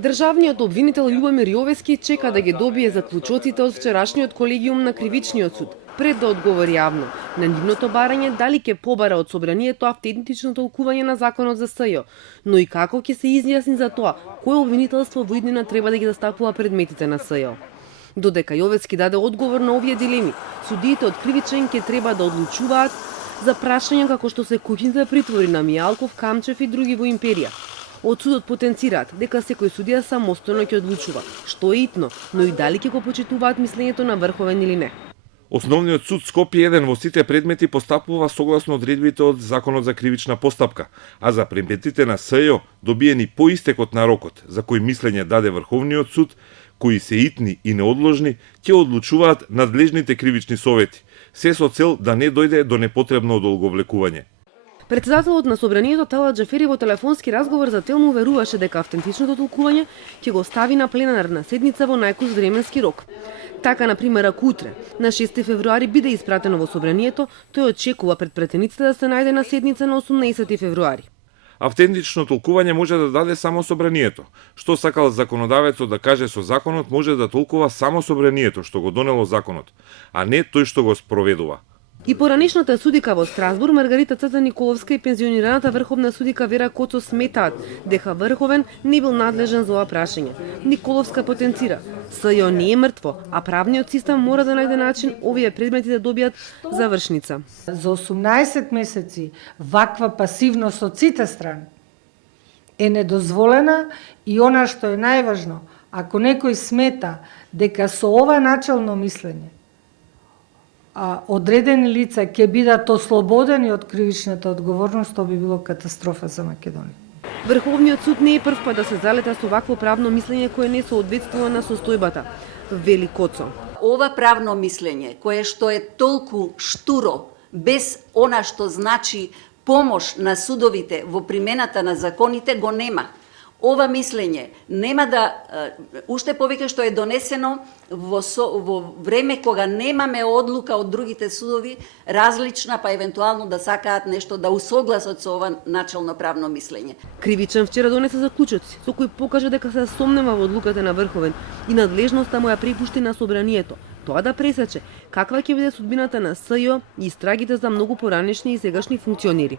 Државниот обвинител Љубомир Јовески чека да ги добие заклучоците од вчерашниот колегиум на Кривичниот суд, пред да одговори јавно на нивното барање дали ќе побара од собранието автентично толкување на законот за СЈО, но и како ќе се изјасни за тоа кој обвинителство во иднина треба да ги застапува предметите на СЈО. Додека Јовески даде одговор на овие дилеми, судиите од Кривичен ќе треба да одлучуваат за прашања како што се куќните притвори на Мијалков, Камчев и други во империја. Од судот потенцираат дека секој судија самостојно ќе одлучува, што е итно, но и дали ќе го почитуваат мислењето на врховен или не. Основниот суд Скопје 1 во сите предмети постапува согласно одредбите од Законот за кривична постапка, а за предметите на СЈО добиени по истекот на рокот, за кој мислење даде Врховниот суд, кои се итни и неодложни, ќе одлучуваат надлежните кривични совети, се со цел да не дојде до непотребно одолговлекување. Претседателот на собранието Талат Џафери во телефонски разговор за Телму веруваше дека автентичното толкување ќе го стави на пленарна седница во најкус временски рок. Така, например, ако утре, на 6 февруари биде испратено во собранието, тој очекува пред претениците да се најде на седница на 18 февруари. Автентично толкување може да даде само собранието. Што сакал законодавецот да каже со законот, може да толкува само собранието што го донело законот, а не тој што го спроведува. И поранешната судика во Страсбург Маргарита Цаца Николовска и пензионираната врховна судика Вера Коцо сметаат дека Врховен не бил надлежен за ова прашање. Николовска потенцира: СЈО не е мртво, а правниот систем мора да најде начин овие предмети да добијат завршница. За 18 месеци ваква пасивност од сите страни е недозволена и она што е најважно, ако некој смета дека со ова начално мислење одредени лица ќе бидат ослободени од кривичната одговорност, тоа би било катастрофа за Македонија. Врховниот суд не е прв пат да се залета со вакво правно мислење кое не соодветствува на состојбата, вели Коцо. Ова правно мислење, кое што е толку штуро, без она што значи помош на судовите во примената на законите, го нема. Ова мислење нема да, уште повеќе што е донесено во време кога немаме одлука од другите судови, различна, па евентуално да сакаат нешто да усогласат со ова начално правно мислење. Кривичен вчера донесе заклучоци, со кој покажа дека се сомнева во одлуката на Врховен и надлежноста му ја препушти на собранието. Тоа да пресече каква ќе биде судбината на СЈО и истрагите за многу поранешни и сегашни функционери.